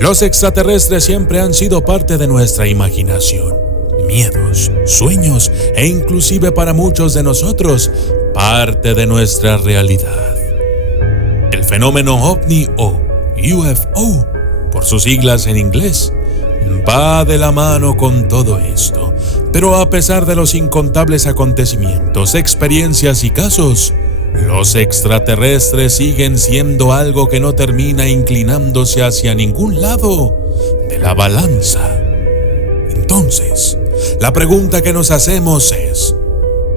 Los extraterrestres siempre han sido parte de nuestra imaginación, miedos, sueños e inclusive para muchos de nosotros, parte de nuestra realidad. El fenómeno OVNI o UFO, por sus siglas en inglés, va de la mano con todo esto. Pero a pesar de los incontables acontecimientos, experiencias y casos, los extraterrestres siguen siendo algo que no termina inclinándose hacia ningún lado de la balanza. Entonces, la pregunta que nos hacemos es: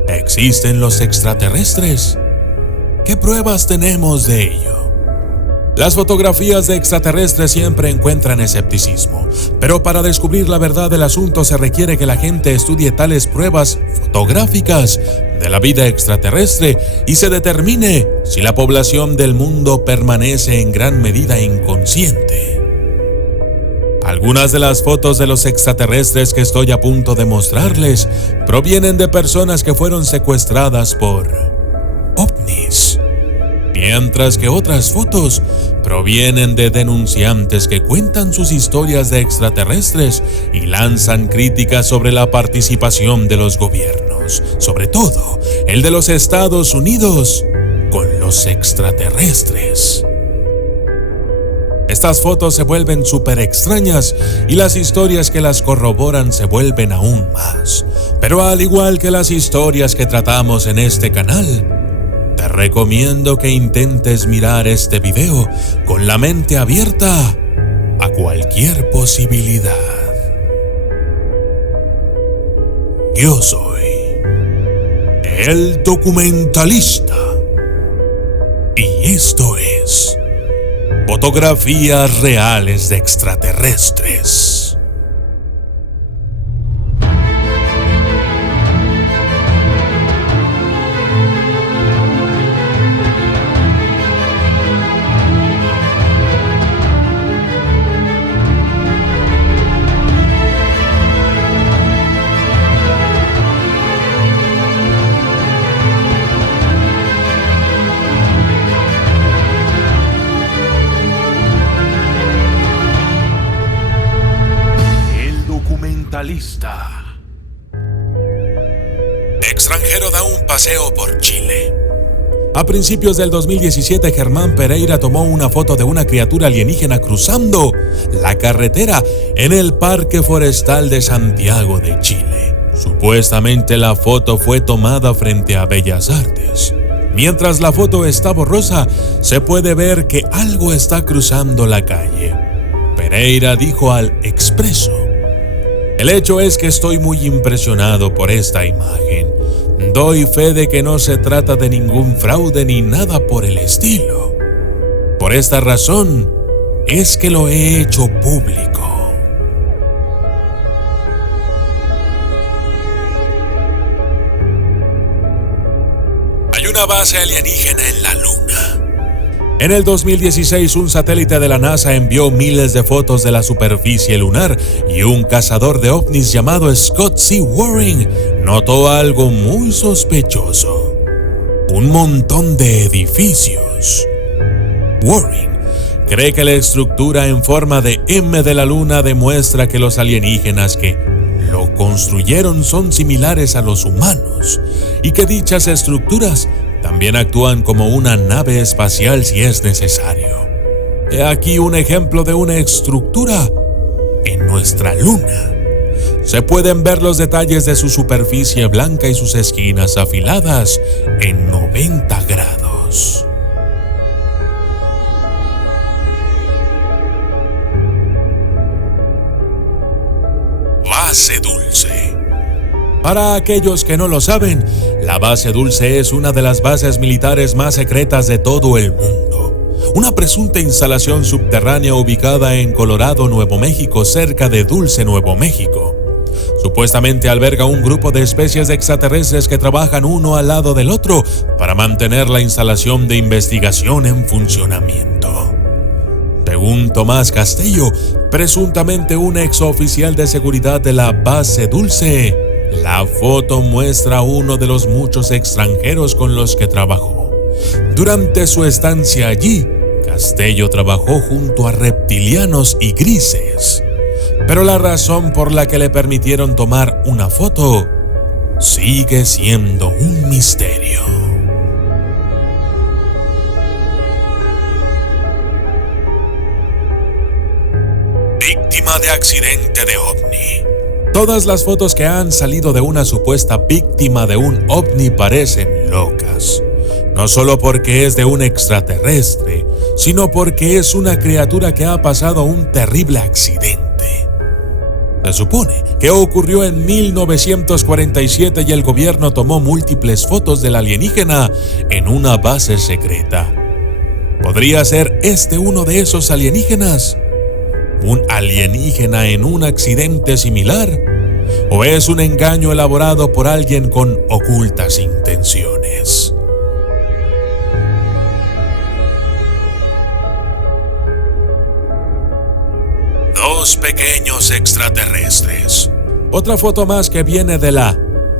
¿existen los extraterrestres? ¿Qué pruebas tenemos de ello? Las fotografías de extraterrestres siempre encuentran escepticismo, pero para descubrir la verdad del asunto se requiere que la gente estudie tales pruebas fotográficas de la vida extraterrestre y se determine si la población del mundo permanece en gran medida inconsciente. Algunas de las fotos de los extraterrestres que estoy a punto de mostrarles provienen de personas que fueron secuestradas por ovnis, mientras que otras fotos provienen de denunciantes que cuentan sus historias de extraterrestres y lanzan críticas sobre la participación de los gobiernos, sobre todo el de los Estados Unidos, con los extraterrestres. Estas fotos se vuelven súper extrañas y las historias que las corroboran se vuelven aún más. Pero al igual que las historias que tratamos en este canal, te recomiendo que intentes mirar este video con la mente abierta a cualquier posibilidad. Yo soy el documentalista y esto es Fotografías Reales de Extraterrestres. Extranjero da un paseo por Chile. A principios del 2017, Germán Pereira tomó una foto de una criatura alienígena cruzando la carretera en el Parque Forestal de Santiago de Chile. Supuestamente la foto fue tomada frente a Bellas Artes. Mientras la foto está borrosa, se puede ver que algo está cruzando la calle. Pereira dijo al Expreso: "El hecho es que estoy muy impresionado por esta imagen. Doy fe de que no se trata de ningún fraude ni nada por el estilo. Por esta razón es que lo he hecho público". Hay una base alienígena en la Luna. En el 2016, un satélite de la NASA envió miles de fotos de la superficie lunar y un cazador de ovnis llamado Scott C. Waring notó algo muy sospechoso: un montón de edificios. Waring cree que la estructura en forma de M de la Luna demuestra que los alienígenas que lo construyeron son similares a los humanos y que dichas estructuras también actúan como una nave espacial si es necesario. He aquí un ejemplo de una estructura en nuestra Luna. Se pueden ver los detalles de su superficie blanca y sus esquinas afiladas en 90 grados. Base Dulce. Para aquellos que no lo saben, la Base Dulce es una de las bases militares más secretas de todo el mundo. Una presunta instalación subterránea ubicada en Colorado, Nuevo México, cerca de Dulce, Nuevo México. Supuestamente alberga un grupo de especies extraterrestres que trabajan uno al lado del otro para mantener la instalación de investigación en funcionamiento. Según Tomás Castello, presuntamente un exoficial de seguridad de la Base Dulce, la foto muestra a uno de los muchos extranjeros con los que trabajó. Durante su estancia allí, Castello trabajó junto a reptilianos y grises, pero la razón por la que le permitieron tomar una foto sigue siendo un misterio. Víctima de accidente de ovni. Todas las fotos que han salido de una supuesta víctima de un ovni parecen locas. No solo porque es de un extraterrestre, sino porque es una criatura que ha pasado un terrible accidente. Se supone que ocurrió en 1947 y el gobierno tomó múltiples fotos del alienígena en una base secreta. ¿Podría ser este uno de esos alienígenas? ¿Un alienígena en un accidente similar? ¿O es un engaño elaborado por alguien con ocultas intenciones? Dos pequeños extraterrestres. Otra foto más que viene de la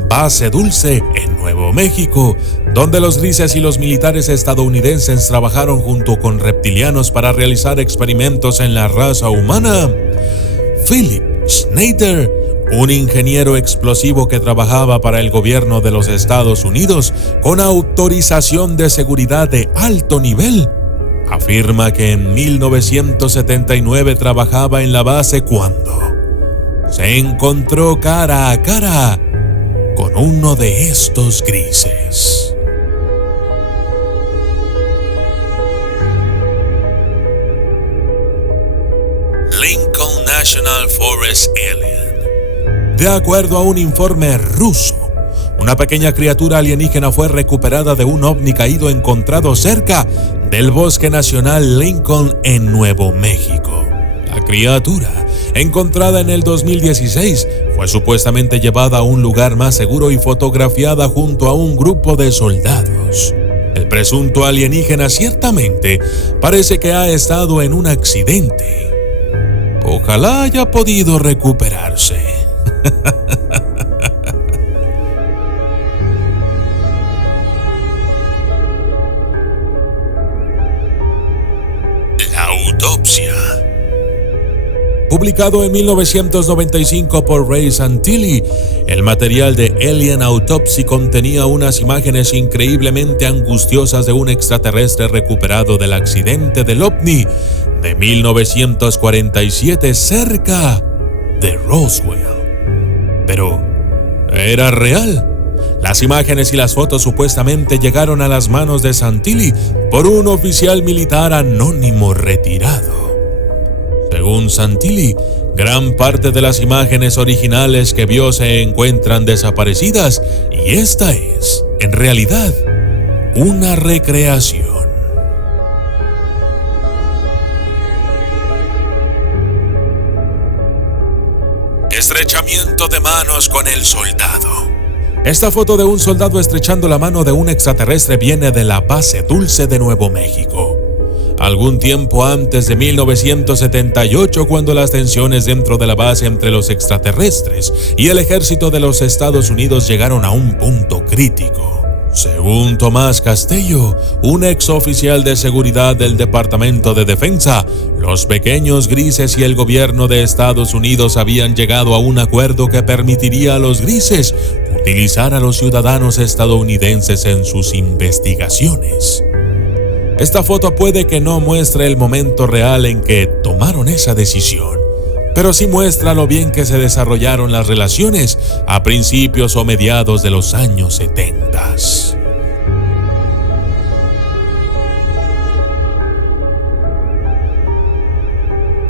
Base Dulce en Nuevo México, donde los grises y los militares estadounidenses trabajaron junto con reptilianos para realizar experimentos en la raza humana. Philip Schneider, un ingeniero explosivo que trabajaba para el gobierno de los Estados Unidos con autorización de seguridad de alto nivel, afirma que en 1979 trabajaba en la base cuando se encontró cara a cara con uno de estos grises. Lincoln National Forest Alien. De acuerdo a un informe ruso, una pequeña criatura alienígena fue recuperada de un ovni caído encontrado cerca del Bosque Nacional Lincoln en Nuevo México. La criatura, encontrada en el 2016, fue supuestamente llevada a un lugar más seguro y fotografiada junto a un grupo de soldados. El presunto alienígena ciertamente parece que ha estado en un accidente. Ojalá haya podido recuperarse. La autopsia. Publicado en 1995 por Ray Santilli, el material de Alien Autopsy contenía unas imágenes increíblemente angustiosas de un extraterrestre recuperado del accidente del OVNI de 1947 cerca de Roswell. Pero, ¿era real? Las imágenes y las fotos supuestamente llegaron a las manos de Santilli por un oficial militar anónimo retirado. Según Santilli, gran parte de las imágenes originales que vio se encuentran desaparecidas y esta es, en realidad, una recreación. Estrechamiento de manos con el soldado. Esta foto de un soldado estrechando la mano de un extraterrestre viene de la Base Dulce de Nuevo México. Algún tiempo antes de 1978, cuando las tensiones dentro de la base entre los extraterrestres y el ejército de los Estados Unidos llegaron a un punto crítico. Según Tomás Castello, un exoficial de seguridad del Departamento de Defensa, los pequeños grises y el gobierno de Estados Unidos habían llegado a un acuerdo que permitiría a los grises utilizar a los ciudadanos estadounidenses en sus investigaciones. Esta foto puede que no muestre el momento real en que tomaron esa decisión, pero sí muestra lo bien que se desarrollaron las relaciones a principios o mediados de los años 70.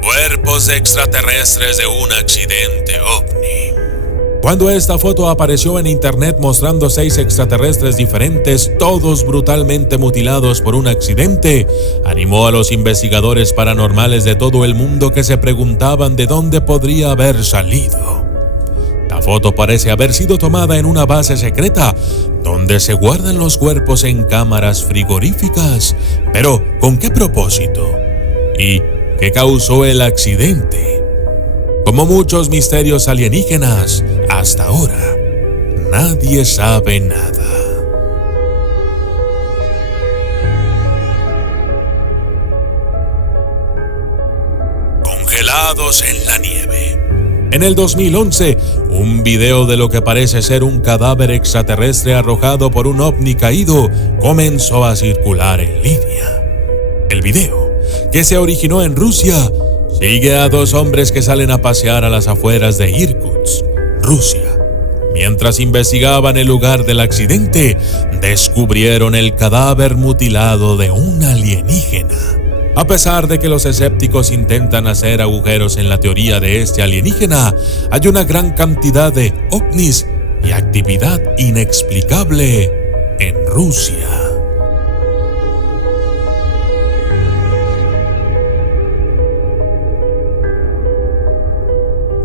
Cuerpos extraterrestres de un accidente ovni. Cuando esta foto apareció en internet mostrando 6 extraterrestres diferentes, todos brutalmente mutilados por un accidente, animó a los investigadores paranormales de todo el mundo que se preguntaban de dónde podría haber salido. La foto parece haber sido tomada en una base secreta, donde se guardan los cuerpos en cámaras frigoríficas. Pero, ¿con qué propósito? ¿Y qué causó el accidente? Como muchos misterios alienígenas, hasta ahora, nadie sabe nada. congelados en la nieve. En el 2011, un video de lo que parece ser un cadáver extraterrestre arrojado por un ovni caído comenzó a circular en línea. El video, que se originó en Rusia, sigue a dos hombres que salen a pasear a las afueras de Irkutsk, Rusia. Mientras investigaban el lugar del accidente, descubrieron el cadáver mutilado de un alienígena. A pesar de que los escépticos intentan hacer agujeros en la teoría de este alienígena, hay una gran cantidad de ovnis y actividad inexplicable en Rusia.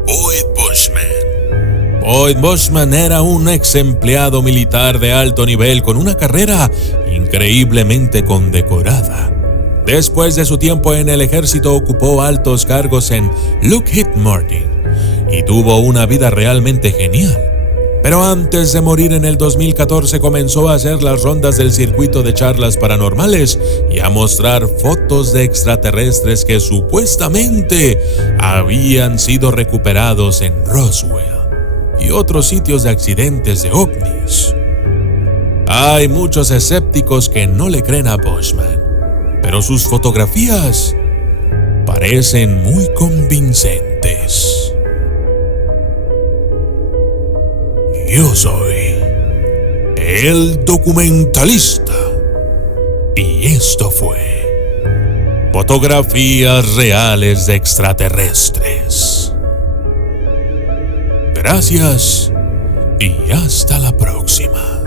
Boyd Bushman. Boyd Bushman era un ex empleado militar de alto nivel con una carrera increíblemente condecorada. Después de su tiempo en el ejército, ocupó altos cargos en Lockheed Martin y tuvo una vida realmente genial. Pero antes de morir en el 2014 comenzó a hacer las rondas del circuito de charlas paranormales y a mostrar fotos de extraterrestres que supuestamente habían sido recuperados en Roswell y otros sitios de accidentes de ovnis. Hay muchos escépticos que no le creen a Bushman, pero sus fotografías parecen muy convincentes. Yo soy el documentalista y esto fue Fotografías Reales de Extraterrestres. Gracias y hasta la próxima.